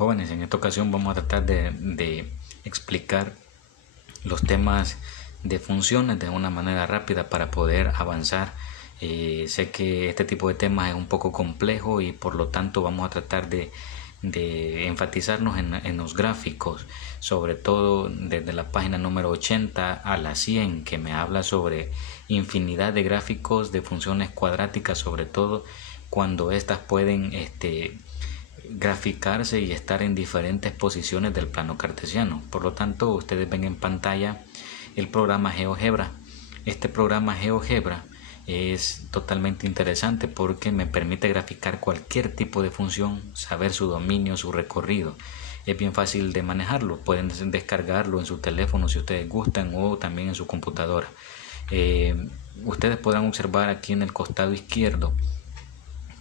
Jóvenes, en esta ocasión vamos a tratar de explicar los temas de funciones de una manera rápida para poder avanzar. Sé que este tipo de temas es un poco complejo y por lo tanto vamos a tratar de enfatizarnos en los gráficos, sobre todo desde la página número 80 a la 100, que me habla sobre infinidad de gráficos de funciones cuadráticas, sobre todo cuando estas pueden graficarse y estar en diferentes posiciones del plano cartesiano. Por lo tanto, ustedes ven en pantalla el programa GeoGebra. Este programa GeoGebra es totalmente interesante porque me permite graficar cualquier tipo de función, saber su dominio, su recorrido. Es bien fácil de manejarlo, pueden descargarlo en su teléfono si ustedes gustan o también en su computadora. Ustedes podrán observar aquí en el costado izquierdo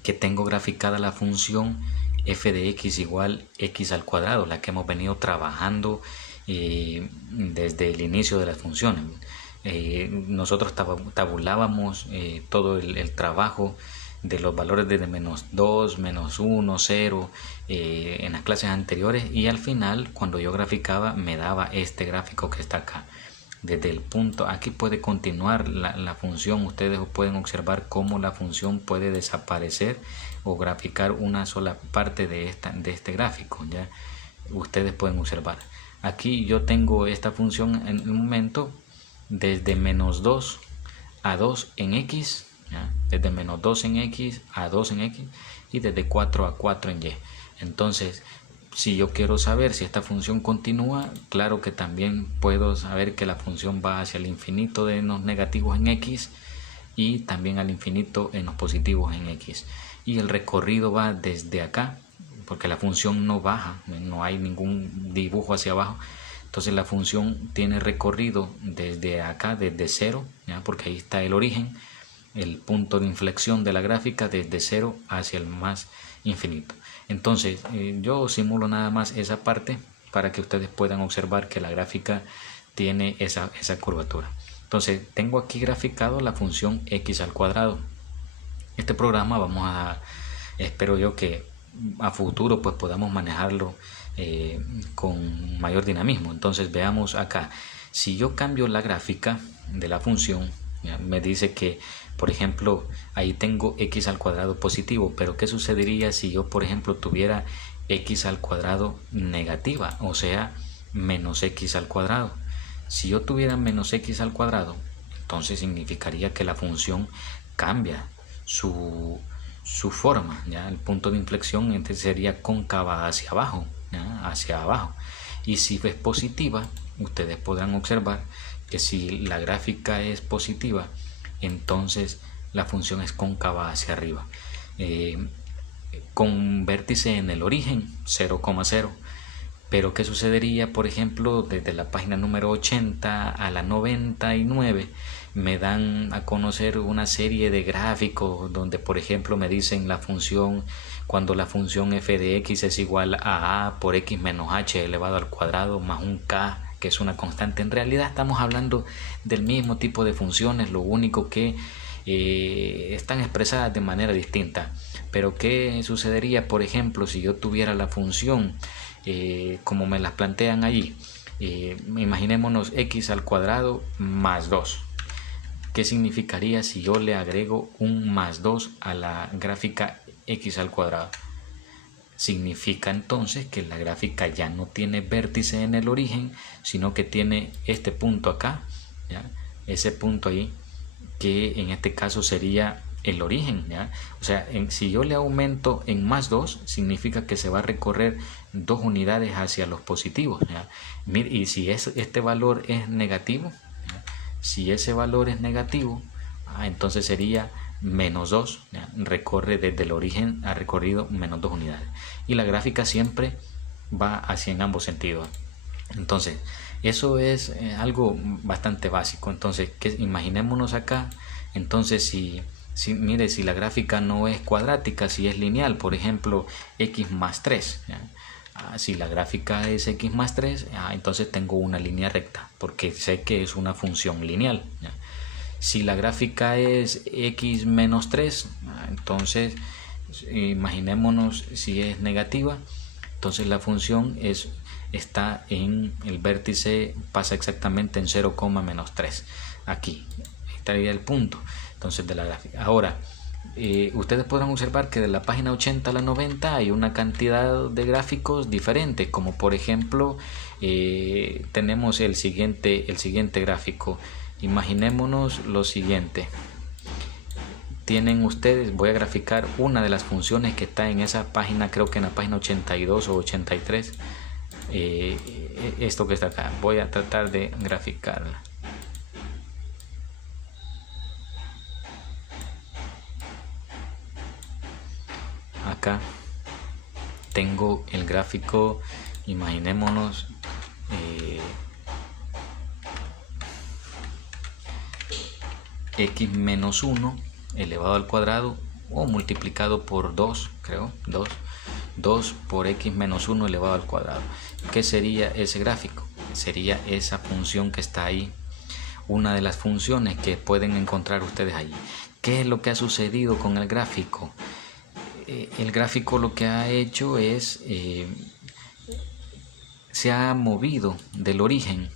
que tengo graficada la función f de x igual x al cuadrado, la que hemos venido trabajando desde el inicio de las funciones. Nosotros tabulábamos todo el trabajo de los valores desde -2, -1, 0 en las clases anteriores, y al final cuando yo graficaba me daba este gráfico que está acá. Desde el punto, aquí puede continuar la función. Ustedes pueden observar cómo la función puede desaparecer o graficar una sola parte de este gráfico. Ya ustedes pueden observar. Aquí yo tengo esta función en un momento desde -2 a 2 en x, ¿ya? Desde -2 en x a 2 en x y desde 4 a 4 en y. Entonces, si yo quiero saber si esta función continúa, claro que también puedo saber que la función va hacia el infinito de los negativos en x y también al infinito en los positivos en x. Y el recorrido va desde acá, porque la función no baja, no hay ningún dibujo hacia abajo. Entonces la función tiene recorrido desde acá, desde 0, ¿ya? Porque ahí está el origen, el punto de inflexión de la gráfica, desde 0 hacia el más infinito. Entonces yo simulo nada más esa parte para que ustedes puedan observar que la gráfica tiene esa curvatura. Entonces tengo aquí graficado la función x al cuadrado. Este programa espero yo que a futuro pues podamos manejarlo con mayor dinamismo. Entonces veamos acá, si yo cambio la gráfica de la función, ya me dice que, por ejemplo, ahí tengo x al cuadrado positivo, pero ¿qué sucedería si yo, por ejemplo, tuviera x al cuadrado negativa? O sea, menos x al cuadrado. Si yo tuviera menos x al cuadrado, entonces significaría que la función cambia su forma, ¿ya? El punto de inflexión entonces sería cóncava hacia abajo, ¿ya? Hacia abajo. Y si es positiva, ustedes podrán observar que si la gráfica es positiva, entonces la función es cóncava hacia arriba, con vértice en el origen 0,0. Pero ¿qué sucedería, por ejemplo, desde la página número 80 a la 99? Me dan a conocer una serie de gráficos donde, por ejemplo, me dicen la función, cuando la función f de x es igual a por x menos h elevado al cuadrado más un k, que es una constante. En realidad estamos hablando del mismo tipo de funciones, lo único que están expresadas de manera distinta. Pero ¿qué sucedería, por ejemplo, si yo tuviera la función como me las plantean allí? Imaginémonos x al cuadrado más 2. ¿Qué significaría si yo le agrego un más 2 a la gráfica x al cuadrado? Significa entonces que la gráfica ya no tiene vértice en el origen, sino que tiene este punto acá, ¿ya? Ese punto ahí, que en este caso sería el origen, ¿ya? O sea, si yo le aumento en más 2, significa que se va a recorrer 2 unidades hacia los positivos, ¿ya? Y si este valor es negativo, ¿ya? Si ese valor es negativo, entonces sería menos 2, ¿ya? Recorre desde el origen, ha recorrido menos 2 unidades. Y la gráfica siempre va hacia en ambos sentidos. Entonces, eso es algo bastante básico. Entonces, imaginémonos acá. Entonces, mire, si la gráfica no es cuadrática, si es lineal, por ejemplo, x más 3, ¿ya? Si la gráfica es x más 3, entonces tengo una línea recta, porque sé que es una función lineal, ¿ya? Si la gráfica es x menos 3, entonces imaginémonos si es negativa, Entonces la función está en el vértice, pasa exactamente en 0,-3. Aquí estaría el punto entonces de la gráfica. Ahora, ustedes podrán observar que de la página 80 a la 90 hay una cantidad de gráficos diferentes, como por ejemplo tenemos el siguiente gráfico. Imaginémonos lo siguiente. Tienen ustedes, voy a graficar una de las funciones que está en esa página, creo que en la página 82 o 83. Esto que está acá, voy a tratar de graficarla. Acá tengo el gráfico, imaginémonos x menos 1 elevado al cuadrado o multiplicado por 2, creo, 2 por x menos 1 elevado al cuadrado. ¿Qué sería ese gráfico? Sería esa función que está ahí, una de las funciones que pueden encontrar ustedes ahí. ¿Qué es lo que ha sucedido con el gráfico? El gráfico lo que ha hecho es se ha movido del origen,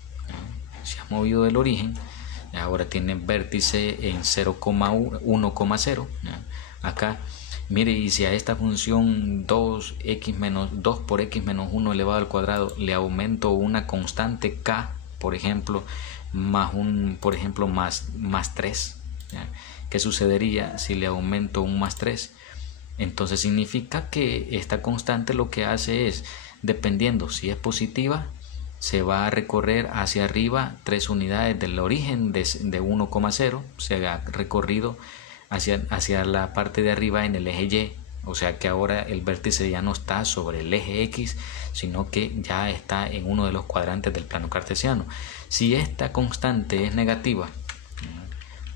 ahora tiene vértice en 0,1,0. Acá, mire, y si a esta función 2 por x menos 1 elevado al cuadrado le aumento una constante k, por ejemplo, más 3, ¿ya? ¿Qué sucedería si le aumento un más 3? Entonces significa que esta constante lo que hace es, dependiendo si es positiva, se va a recorrer hacia arriba 3 unidades del origen de 1,0, se ha recorrido hacia la parte de arriba en el eje Y, o sea que ahora el vértice ya no está sobre el eje X, sino que ya está en uno de los cuadrantes del plano cartesiano. Si esta constante es negativa,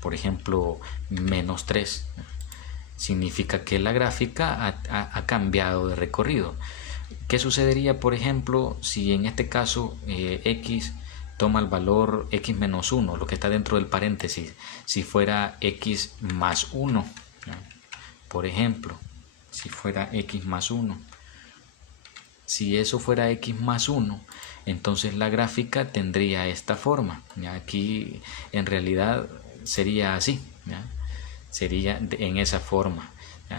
por ejemplo menos 3, significa que la gráfica ha cambiado de recorrido. ¿Qué sucedería, por ejemplo, si en este caso x toma el valor x menos 1, lo que está dentro del paréntesis, si fuera x más 1, ¿no? Por ejemplo, si fuera x más 1, si eso fuera x más 1, entonces la gráfica tendría esta forma, ¿ya? Aquí en realidad sería así, ¿ya? Sería en esa forma.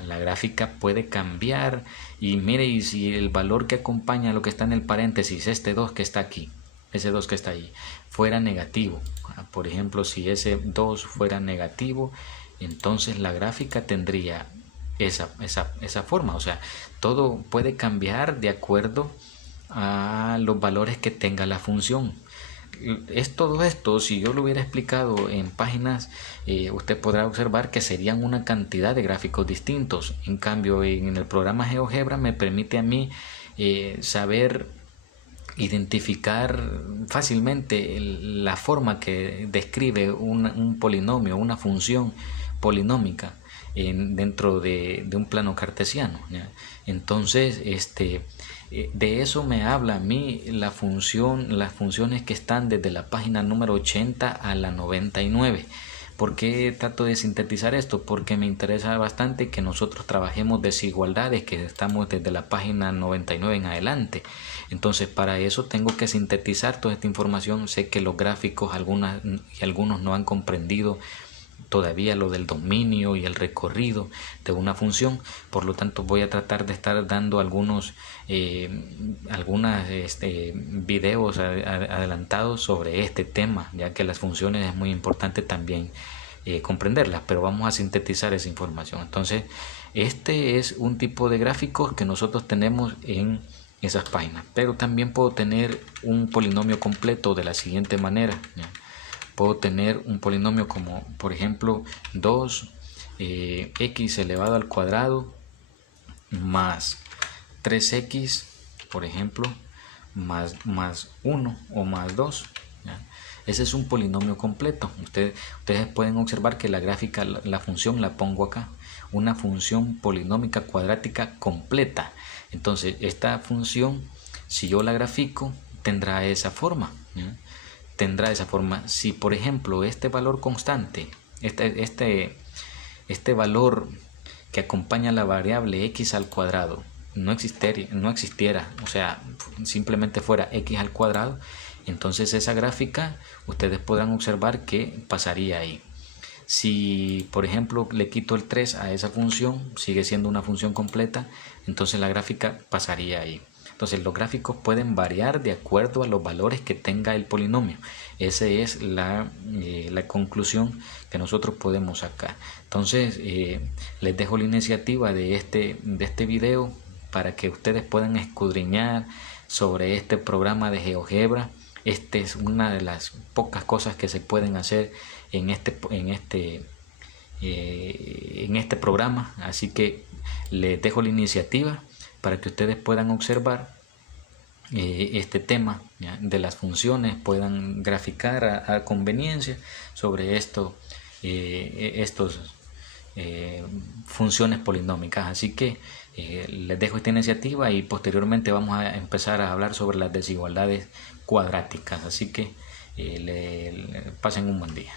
La gráfica puede cambiar y mire, y si el valor que acompaña lo que está en el paréntesis, este 2 que está aquí, ese 2 que está ahí, fuera negativo, por ejemplo, si ese 2 fuera negativo, entonces la gráfica tendría esa forma. O sea, todo puede cambiar de acuerdo a los valores que tenga la función. Es todo esto, si yo lo hubiera explicado en páginas, usted podrá observar que serían una cantidad de gráficos distintos. En cambio, en el programa GeoGebra me permite a mí saber identificar fácilmente la forma que describe un polinomio, una función polinómica dentro de un plano cartesiano, ¿ya? Entonces, de eso me habla a mí las funciones que están desde la página número 80 a la 99. ¿Por qué trato de sintetizar esto? Porque me interesa bastante que nosotros trabajemos desigualdades, que estamos desde la página 99 en adelante. Entonces, para eso tengo que sintetizar toda esta información. Sé que los gráficos, algunos no han comprendido todavía lo del dominio y el recorrido de una función, por lo tanto voy a tratar de estar dando algunos videos adelantados sobre este tema, ya que las funciones es muy importante también comprenderlas, pero vamos a sintetizar esa información. Entonces, este es un tipo de gráficos que nosotros tenemos en esas páginas, pero también puedo tener un polinomio completo de la siguiente manera, ¿ya? Puedo tener un polinomio como, por ejemplo, 2x elevado al cuadrado más 3x, por ejemplo, más 1 o más 2, ¿ya? Ese es un polinomio completo. Ustedes pueden observar que la gráfica, la función la pongo acá, una función polinómica cuadrática completa. Entonces, esta función, si yo la grafico, tendrá esa forma, ¿ya? Tendrá esa forma. Si por ejemplo este valor constante, este valor que acompaña la variable x al cuadrado, no existiera, o sea, simplemente fuera x al cuadrado, entonces esa gráfica ustedes podrán observar que pasaría ahí. Si por ejemplo le quito el 3 a esa función, sigue siendo una función completa, entonces la gráfica pasaría ahí. Entonces los gráficos pueden variar de acuerdo a los valores que tenga el polinomio. Esa es la conclusión que nosotros podemos sacar. Entonces les dejo la iniciativa de este video para que ustedes puedan escudriñar sobre este programa de GeoGebra. Esta es una de las pocas cosas que se pueden hacer en este programa, así que les dejo la iniciativa para que ustedes puedan observar este tema, ¿ya?, de las funciones, puedan graficar a conveniencia sobre estos funciones polinómicas. Así que les dejo esta iniciativa y posteriormente vamos a empezar a hablar sobre las desigualdades cuadráticas. Así que pasen un buen día.